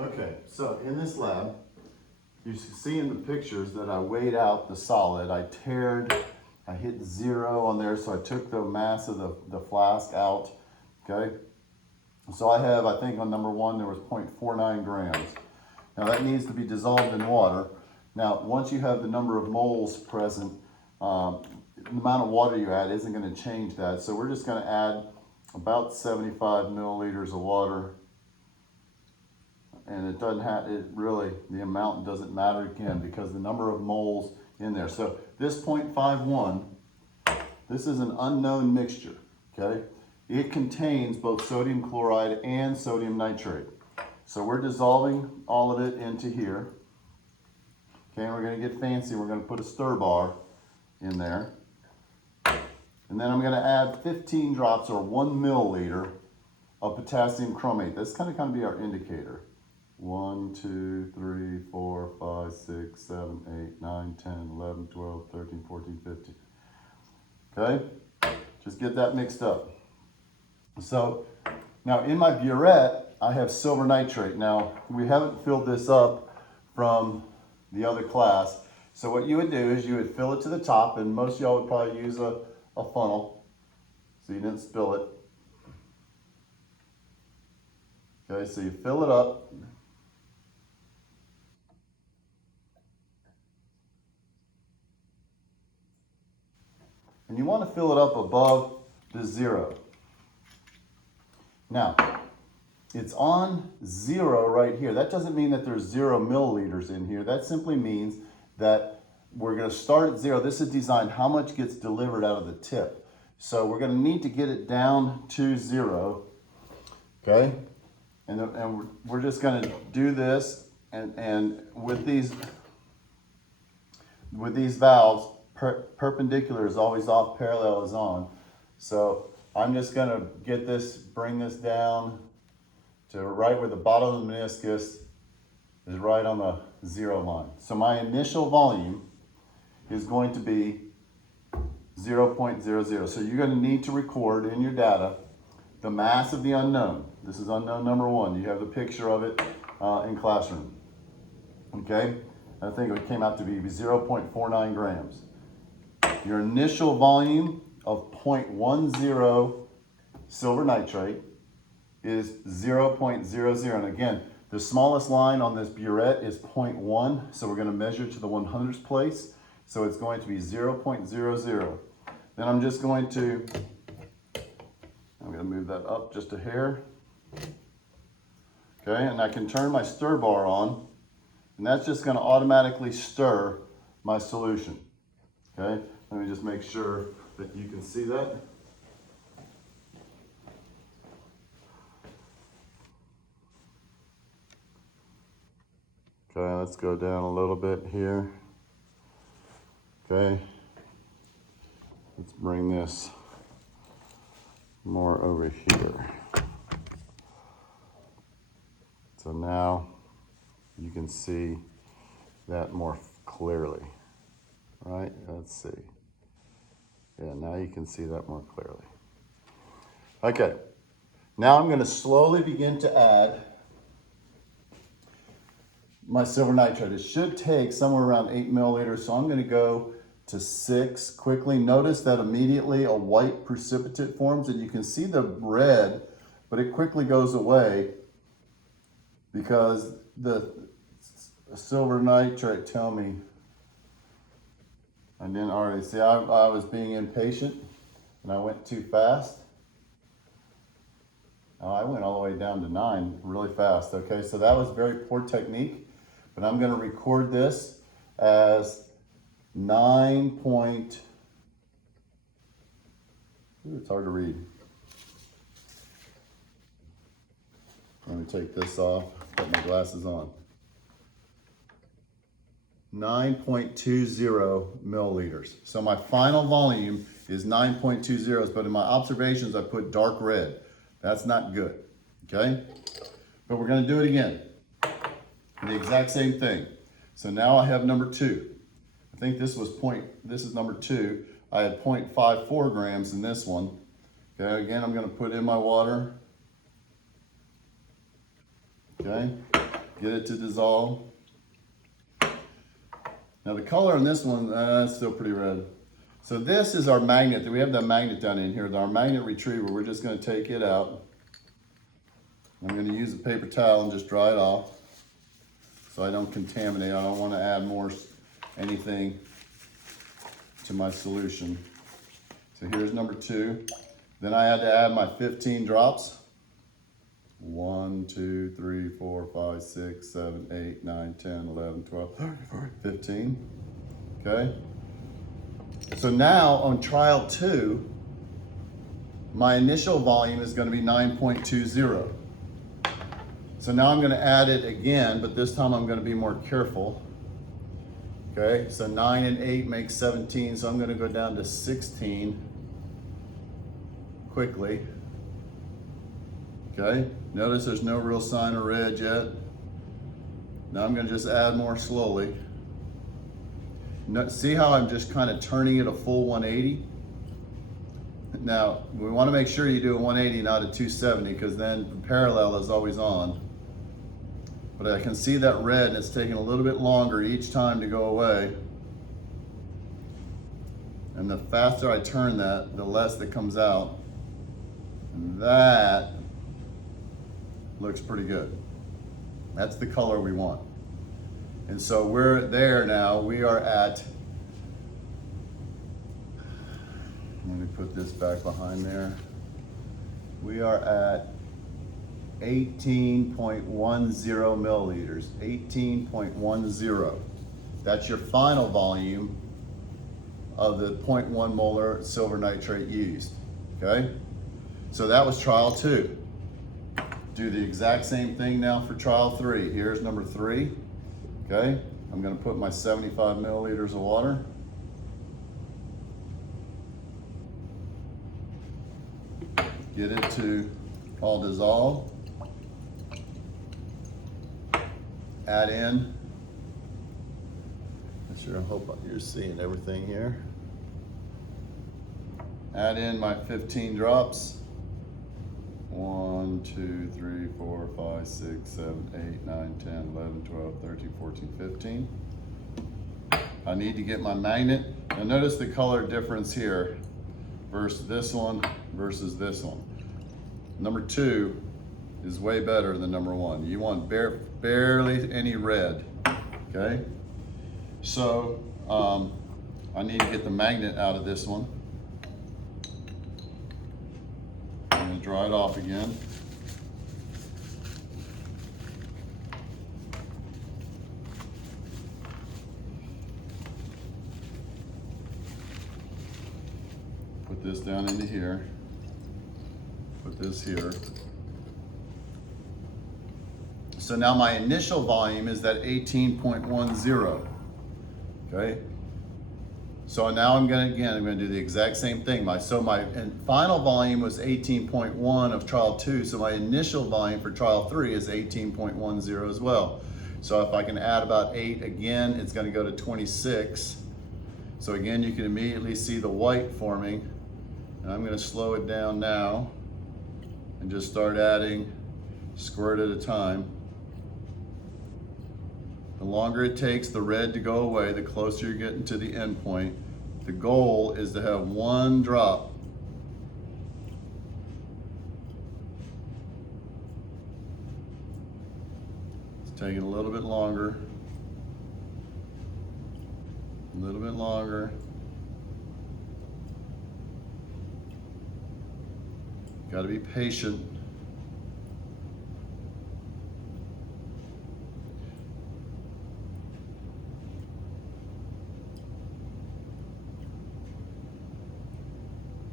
Okay, so in this lab, you see in the pictures that I weighed out the solid. I hit 0 on there, so I took the mass of the flask out, okay? So I think on number 1 there was 0.49 grams. Now that needs to be dissolved in water. Now, once you have the number of moles present, the amount of water you add isn't going to change that. So we're just going to add about 75 milliliters of water. And it doesn't have, the amount doesn't matter again because the number of moles in there. So this 0.51, this is an unknown mixture, okay? It contains both sodium chloride and sodium nitrate. So we're dissolving all of it into here. Okay, and we're gonna get fancy. We're gonna put a stir bar in there. And then I'm gonna add 15 drops or 1 milliliter of potassium chromate. That's kind of be our indicator. 1, 2, 3, 4, 5, 6, 7, 8, 9, 10, 11, 12, 13, 14, 15. Okay, just get that mixed up. So now in my burette, I have silver nitrate. Now we haven't filled this up from the other class. So what you would do is you would fill it to the top, and most of y'all would probably use a funnel so you didn't spill it. Okay, so you fill it up. And you want to fill it up above the 0. Now, it's on 0 right here. That doesn't mean that there's 0 milliliters in here. That simply means that we're going to start at 0. This is designed how much gets delivered out of the tip. So we're going to need to get it down to 0. Okay? And we're just going to do this. And with these valves, perpendicular is always off, parallel is on. So I'm just going to bring this down to right where the bottom of the meniscus is, right on the 0 line. So my initial volume is going to be 0.00. So you're going to need to record in your data the mass of the unknown. This is unknown number 1. You have the picture of it in classroom. Okay? I think it came out to be 0.49 grams. Your initial volume of 0.10 silver nitrate is 0.00. And again, the smallest line on this burette is 0.1. So we're going to measure to the 100th place. So it's going to be 0.00. Then I'm going to move that up just a hair. Okay, and I can turn my stir bar on, and that's just going to automatically stir my solution. Okay, let me just make sure that you can see that. Okay, let's go down a little bit here. Okay, let's bring this more over here. So now you can see that more clearly, right? Let's see. Yeah, now you can see that more clearly. Okay, now I'm going to slowly begin to add my silver nitrate. It should take somewhere around 8 milliliters, so I'm going to go to 6 quickly. Notice that immediately a white precipitate forms, and you can see the red, but it quickly goes away because the silver nitrate tell me I didn't already see. I was being impatient and I went too fast. Oh, I went all the way down to 9 really fast. Okay, so that was very poor technique, but I'm going to record this as 9 point. Ooh, it's hard to read. Let me take this off, put my glasses on. 9.20 milliliters. So my final volume is 9.20, but in my observations I put dark red. That's not good, okay? But we're gonna do it again. The exact same thing. So now I have number 2. I think this is number 2. I had 0.54 grams in this one. Okay, again, I'm gonna put in my water. Okay, Get it to dissolve. Now the color on this one, it's still pretty red. So this is our magnet. We have that magnet down in here, our magnet retriever. We're just going to take it out. I'm going to use a paper towel and just dry it off so I don't contaminate. I don't want to add more anything to my solution. So here's number 2. Then I had to add my 15 drops. 1, 2, 3, 4, 5, 6, 7, 8, 9, 10, 11, 12, 13, 14, 15. Okay? So now on trial 2, my initial volume is going to be 9.20. So now I'm going to add it again, but this time I'm going to be more careful. Okay, so 9 and 8 makes 17, so I'm going to go down to 16 quickly. Okay, notice there's no real sign of red yet. Now I'm going to just add more slowly. See how I'm just kind of turning it a full 180? Now, we want to make sure you do a 180, not a 270, because then the parallel is always on. But I can see that red, and it's taking a little bit longer each time to go away. And the faster I turn that, the less that comes out. And that looks pretty good. That's the color we want. And so we're there now. We are at, let me put this back behind there. We are at 18.10 milliliters, 18.10. That's your final volume of the 0.1 molar silver nitrate used, okay? So that was trial 2. Do the exact same thing now for trial 3. Here's number 3, okay? I'm gonna put my 75 milliliters of water. Get it to all dissolve. Add in, I hope you're seeing everything here. Add in my 15 drops. 1, 2, 3, 4, 5, 6, 7, 8, 9, 10, 11, 12, 13, 14, 15. I need to get my magnet. Now notice the color difference here versus this one versus this one. Number 2 is way better than number 1. You want barely any red, okay? So I need to get the magnet out of this one. I'm gonna dry it off again. Put this down into here. Put this here. So now my initial volume is that 18.10, okay? So now I'm gonna do the exact same thing. My final volume was 18.1 of trial 2, so my initial volume for trial 3 is 18.10 as well. So if I can add about 8 again, it's gonna go to 26. So again, you can immediately see the white forming. And I'm gonna slow it down now and just start adding squirt at a time. The longer it takes the red to go away, the closer you're getting to the end point. The goal is to have 1 drop. It's taking a little bit longer. A little bit longer. Got to be patient.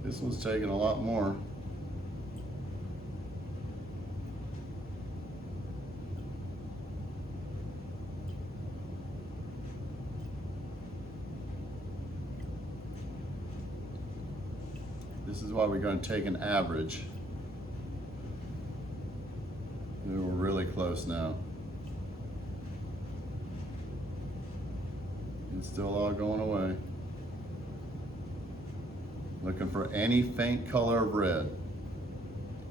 This one's taking a lot more. This is why we're going to take an average. We're really close now. It's still all going away. Looking for any faint color of red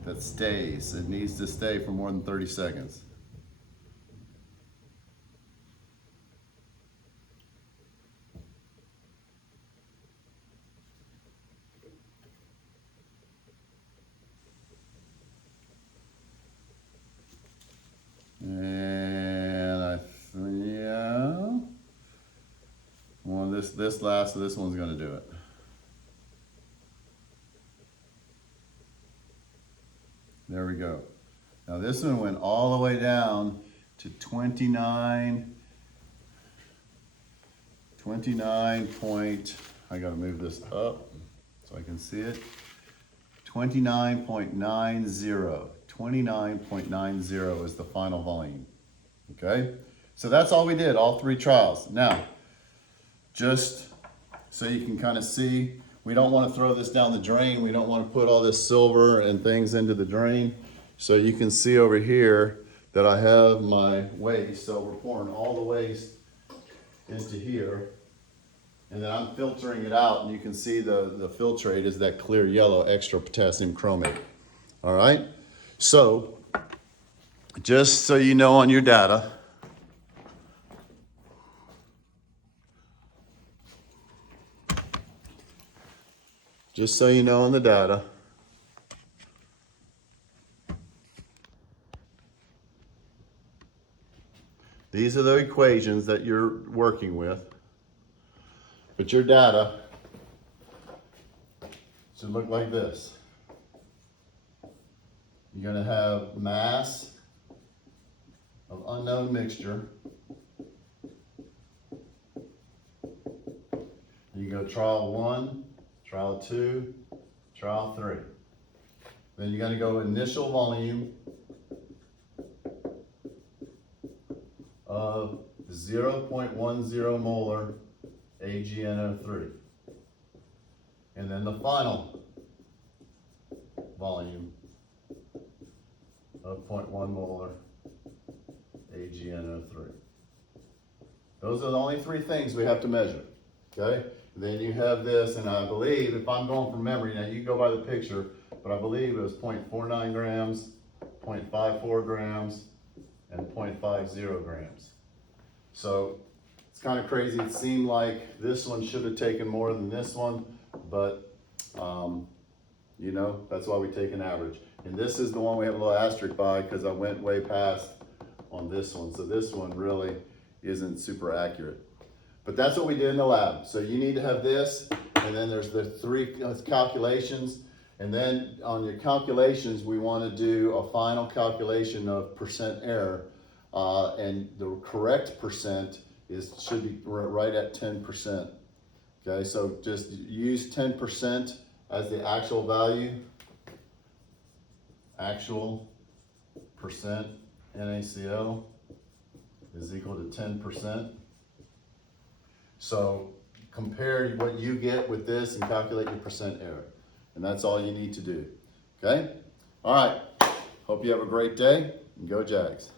that stays. It needs to stay for more than 30 seconds. And yeah. Well, this last, so this one's gonna do it. There we go. Now this one went all the way down to 29 point, I gotta move this up so I can see it. 29.90. 29.90 is the final volume. Okay? So that's all we did, all 3 trials. Now, just so you can kind of see, we don't want to throw this down the drain. We don't want to put all this silver and things into the drain. So you can see over here that I have my waste. So we're pouring all the waste into here. And then I'm filtering it out, and you can see the filtrate is that clear yellow extra potassium chromate. All right? So, just so you know on your data, these are the equations that you're working with. But your data should look like this. You're going to have mass of unknown mixture. You go trial 1, trial 2, trial 3. Then you're going to go initial volume of 0.10 molar AgNO3. And then the final volume of 0.1 molar AgNO3. Those are the only 3 things we have to measure, okay? Then you have this, and I believe, if I'm going from memory, now you go by the picture, but I believe it was 0.49 grams, 0.54 grams, and 0.50 grams. So it's kind of crazy. It seemed like this one should have taken more than this one, but you know, that's why we take an average. And this is the one we have a little asterisk by because I went way past on this one. So this one really isn't super accurate. But that's what we did in the lab. So you need to have this, and then there's the 3 calculations. And then on your calculations, we want to do a final calculation of percent error. And the correct percent should be right at 10%. Okay, so just use 10% as the actual value. Actual percent NaCl is equal to 10%. So compare what you get with this and calculate your percent error. And that's all you need to do. Okay? All right. Hope you have a great day, and go Jags.